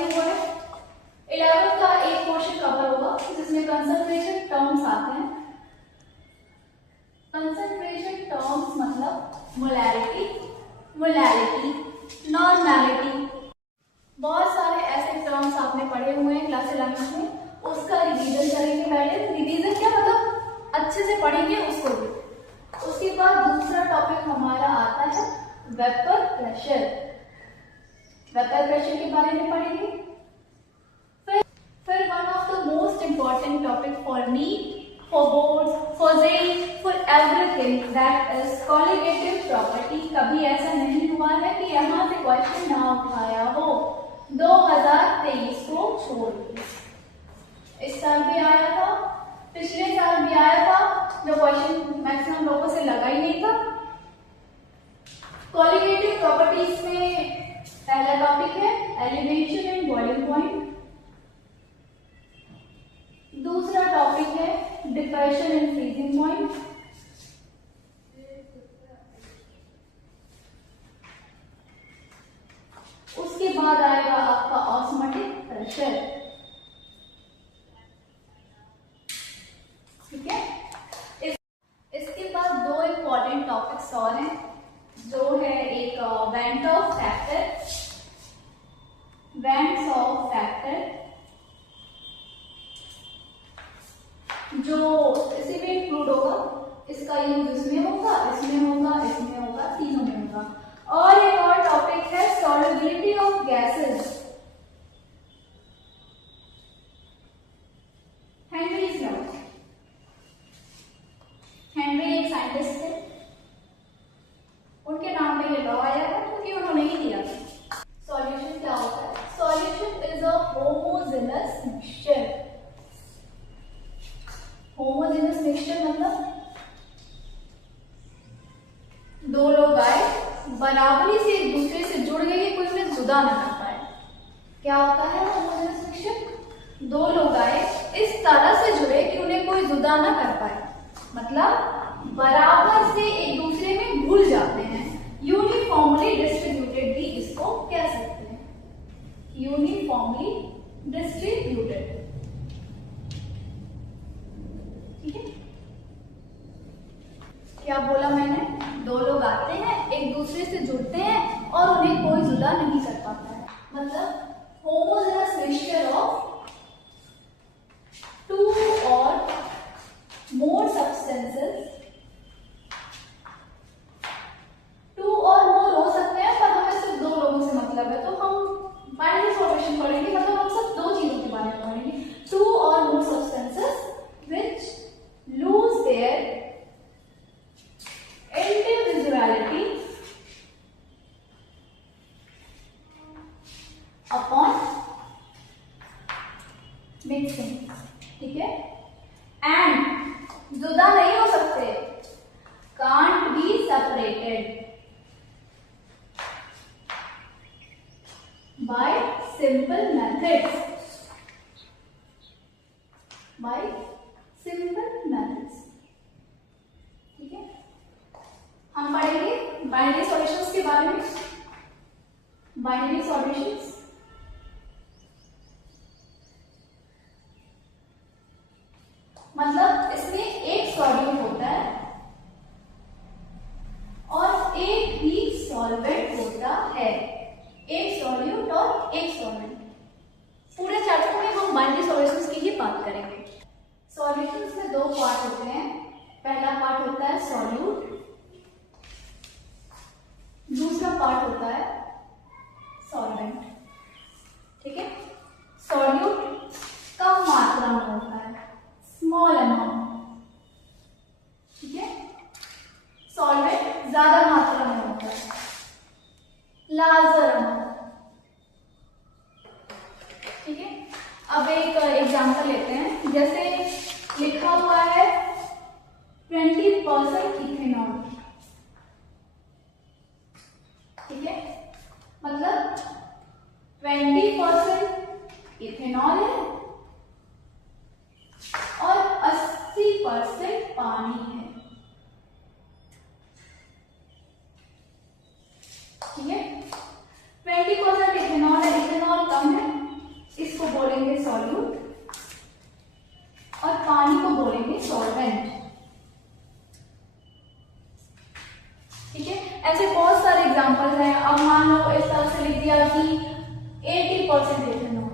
ही हुआ है। 11th का एक क्वेश्चन कवर होगा जिसमें कंसंट्रेशन टर्म्स आते हैं। कंसंट्रेशन टर्म्स मतलब मोलैरिटी, मोलैरिटी, नॉर्मैलिटी, बहुत सारे ऐसे टर्म्स आपने पढ़े हुए हैं क्लास 11 में, उसका रिवीजन करेंगे। पहले रिवीजन क्या मतलब अच्छे से पढ़ेंगे उसको भी। उसके बाद दूसरा टॉपिक हमारा आता है वेपर प्रेशर। वेपर प्रेशर के बारे में पढ़ेंगे। फिर one of the most important topic for me, for boards, for JEE, for everything, that is colligative property. कभी ऐसा नहीं हुआ है कि यहाँ से क्वेश्चन ना उठाया हो 2023 को छोड़ के। इस साल भी आया था, पिछले साल भी आया था, जो क्वेश्चन मैक्सिमम लोगों से लगा ही नहीं था। कॉलिगेटिव प्रॉपर्टीज में पहला टॉपिक है एलिवेशन एंड बॉइलिंग पॉइंट। दूसरा टॉपिक है डिप्रेशन एंड फ्रीजिंग पॉइंट। उसके बाद आएगा आपका ऑस्मोटिक प्रेशर। ठीक है, इसके बाद दो इंपॉर्टेंट टॉपिक्स और हैं, जो है एक went of factor, vents of factor, जो इसी में इंक्लूड होगा। इसका यूज इसमें होगा, इसमें होगा, इसमें होगा, तीनों में होगा। और एक और टॉपिक है solubility of gases. Henry's law. Henry एक साइंटिस्ट थे, उनके नाम पे ये लॉ आया था क्योंकि उन्होंने ही दिया था। सॉल्यूशन क्या होता है? Solution is a homogeneous mixture. Homogeneous mixture मतलब दो लोग आए, बराबरी से एक दूसरे से जुड़ गए कि कोई उन्हें जुदा ना कर पाए। क्या होता है होमोजेनस मिक्सचर? दो लोग आए, इस तरह से जुड़े कि उन्हें कोई जुदा ना कर पाए, मतलब बराबर से एक दूसरे में घुल जाते हैं। यूनिफॉर्मली डिस्ट्रीब्यूटेड भी इसको कह सकते हैं, यूनिफॉर्मली डिस्ट्रीब्यूटेड। ठीक है, क्या बोला मैंने? दो लोग आते हैं, एक दूसरे से जुड़ते हैं और उन्हें कोई जुदा नहीं कर पाता है, मतलब होमोजेनस मिक्सचर ऑफ टू और मोर सब्सटेंसेस। टू और मोर हो सकते हैं पर हमें सिर्फ दो लोगों से मतलब है, तो हम बाइनरी सॉल्यूशन पढ़ेंगे, मतलब हम सब दो चीजों के बारे में पढ़ेंगे। टू और मोर substances which lose their individuality upon mixing। ठीक है, एंड जुदा नहीं हो सकते, can't be separated by simple methods, by simple methods. ठीक है, हम पढ़ेंगे बाइनरी सॉल्यूशंस के बारे में। बाइनरी सॉल्यूशंस मतलब इसमें एक सॉल्यूट होता है और एक ही सॉल्वेंट होता है, एक सॉल्यूट और एक सॉल्वेंट। पूरे चैप्टर में हम बाइनरी सॉल्यूशंस की ही बात करेंगे। सॉल्यूशंस में दो पार्ट होते हैं, पहला पार्ट होता है सॉल्यूट, दूसरा पार्ट होता है सॉल्वेंट। ठीक है, सॉल्यूट कम मात्रा में होता है, स्मॉल अमाउंट। ठीक है, सॉल्वेंट ज्यादा मात्रा में होता है, लार्जर अमाउंट। ठीक है, अब एक एग्जांपल लेते हैं, जैसे लिखा हुआ है 20% इथेनॉल। ठीक है, मतलब 20% इथेनॉल है और 80% पानी है। ठीक है, 20% इथेनॉल है, इथेनॉल कम है, 80% इथेनॉल।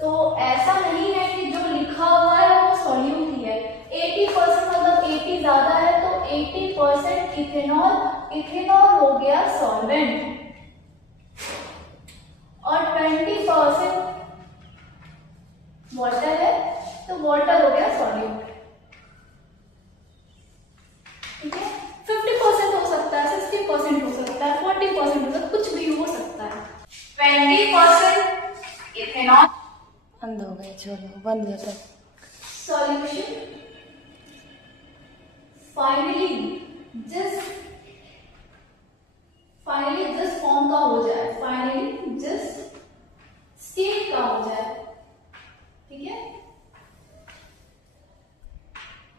तो ऐसा नहीं है कि जो लिखा हुआ है वो सॉल्यूट ही है। 80% मतलब 80 ज्यादा है तो 80% इथेनॉल, इथेनॉल हो गया सॉल्वेंट, और 20% वाटर है तो वाटर हो गया सॉल्यूट। ठीक है, 50% हो सकता है, 60% हो सकता है, 40% हो सकता है, कुछ भी हो सकता है। 20% इथेनॉल, बंद हो गए, चलो बंद हो तक। सॉल्यूशन फाइनली जिस फॉर्म का हो जाए, फाइनली जिस स्टेट का हो जाए, ठीक है,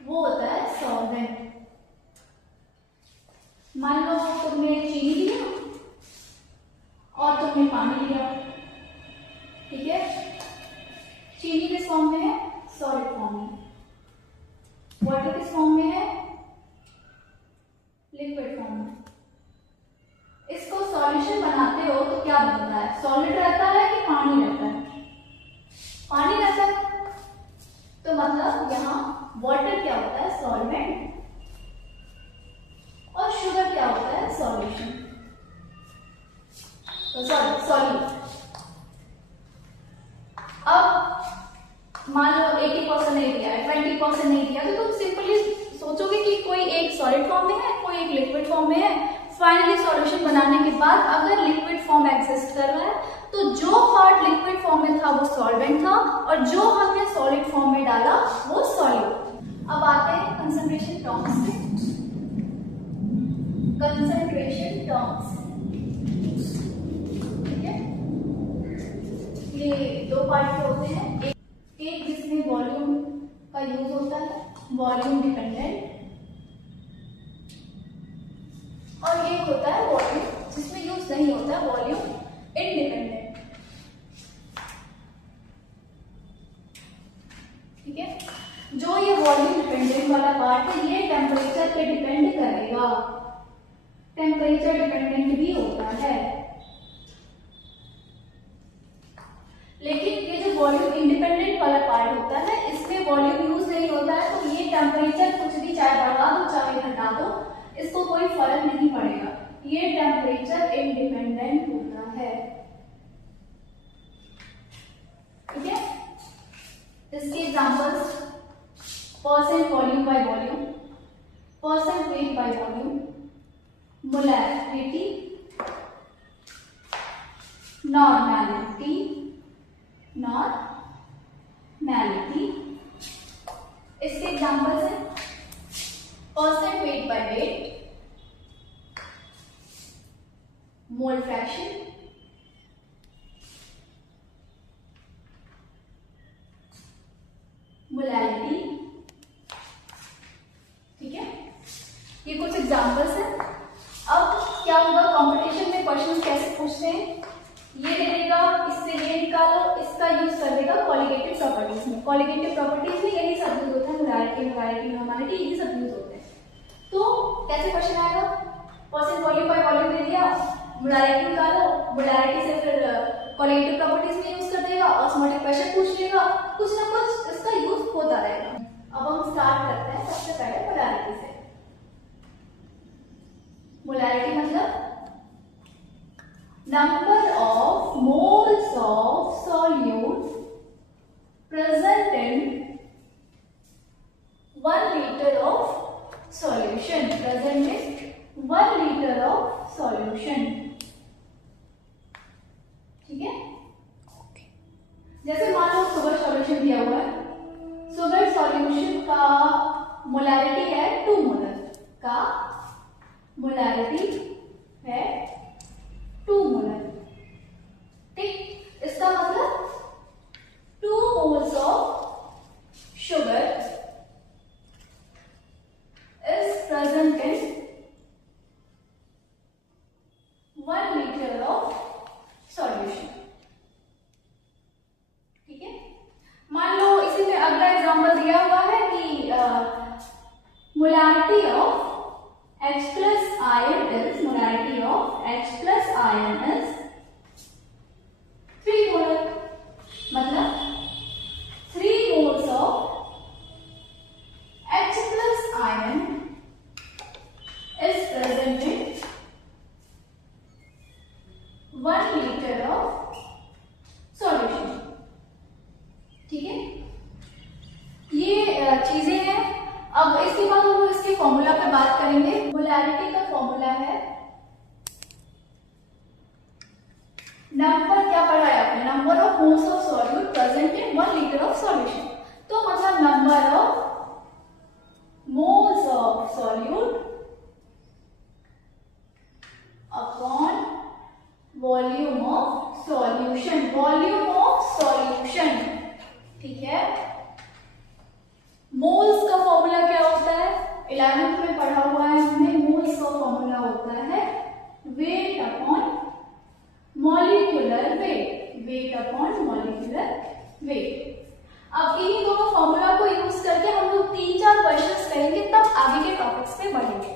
वो होता है सॉल्वेंट। मान लो तुमने चीनी लिया और तुमने पानी लिया, ठीक है, चीनी किस फॉर्म में है, सॉलिड फॉर्म में, वाटर किस फॉर्म में है, लिक्विड फॉर्म में। इसको सॉल्यूशन बनाते हो तो क्या बनता है, सॉलिड रहता है कि पानी रहता है, पानी रहता है, तो मतलब यहाँ वाटर क्या होता है, सॉल्वेंट, और शुगर क्या होता है, सॉल्यूशन, सॉल्यूट। अब मान लो 80% नहीं दिया है, 20% नहीं दिया, तो तुम सिंपली सोचोगे कि कोई एक सॉलिड फॉर्म में है, कोई एक लिक्विड फॉर्म में है। फाइनली सॉल्यूशन बनाने के बाद अगर लिक्विड फॉर्म एग्जिस्ट कर रहा है तो जो पार्ट लिक्विड फॉर्म में था वो सॉल्वेंट था, और जो हमने सॉलिड फॉर्म में डाला वो सॉल्यूट। अब आते हैं कंसंट्रेशन टर्म्स में। कंसंट्रेशन टर्म्स, ठीक है, ये दो पार्ट के होते हैं, एक जिसमें वॉल्यूम का यूज होता है, वॉल्यूम डिपेंडेंट, और एक होता है वॉल्यूम जिसमें यूज नहीं होता, वॉल्यूम इंडिपेंडेंट। ठीक है, जो ये वॉल्यूम डिपेंडेंट वाला पार्ट है ये टेम्परेचर पे डिपेंड करेगा, टेम्परेचर डिपेंडेंट भी होता है। लेकिन ये जो वॉल्यूम इंडिपेंडेंट वाला पार्ट होता है इसमें वॉल्यूम यूज नहीं होता है, तो ये टेम्परेचर कुछ भी चाहे बढ़ा दो चाहे घटा दो इसको कोई फर्क नहीं पड़ेगा, ये टेम्परेचर इंडिपेंडेंट होता है। ठीक है, इसके examples percent volume by volume, percent weight by volume, molarity, normality, normality. इसके एग्जांपल्स हैं percent weight by weight, mole fraction, molarity. ठीक है, ये कुछ एग्जांपल्स हैं। अब क्या होगा, कंपटीशन में क्वेश्चन कैसे पूछते हैं, ये दे देगा, इससे ये निकालो, इसका यूज कर देगा क्वालिटेटिव प्रॉपर्टीज में। क्वालिटेटिव प्रॉपर्टीज में यही सब यूज होता है, मोलैरिटी, मोलैरिटी, नॉर्मैलिटी, यही सब यूज होते हैं। तो कैसे क्वेश्चन आएगा, परसेंट वॉल्यूम बाय वॉल्यूम दे दिया, मोलैरिटी निकालो, मोलैरिटी से फिर क्वालिटेटिव प्रॉपर्टीज में यूज कर देगा, ऑस्मोटिक प्रेशर पूछ लेगा, कुछ ना कुछ इसका यूज होता रहेगा। अब हम स्टार्ट करते हैं सबसे पहले मोलैरिटी से। मोलैरिटी मतलब number of moles of solute present in 1 liter of solution, present in 1 liter of solution। ठीक है, जैसे मान लो शुगर सॉल्यूशन दिया हुआ है, शुगर सॉल्यूशन का मोलैरिटी है 2 मोलर, का मोलैरिटी है 2 मोलर। ठीक, इसका मतलब 2 moles of sugar is present in 1 litre of solution. ठीक है, मान लो इसी में अगला एग्जांपल दिया हुआ है कि molarity of H plus ion is, molarity of H plus ion is number of moles of solute present in 1 litre of solution. तो मतलब number of moles of solute upon volume of solution, volume of solution, ठीक है। Moles का formula क्या होता है, 11th में पढ़ा हुआ है हमने। मोल्स का फॉर्मूला होता है weight upon molecular weight, weight upon molecular weight. अब इन्हीं दोनों फॉर्मूला को यूज करके हम लोग 3-4 क्वेश्चंस करेंगे, तब आगे के टॉपिक्स पे बढ़ेंगे।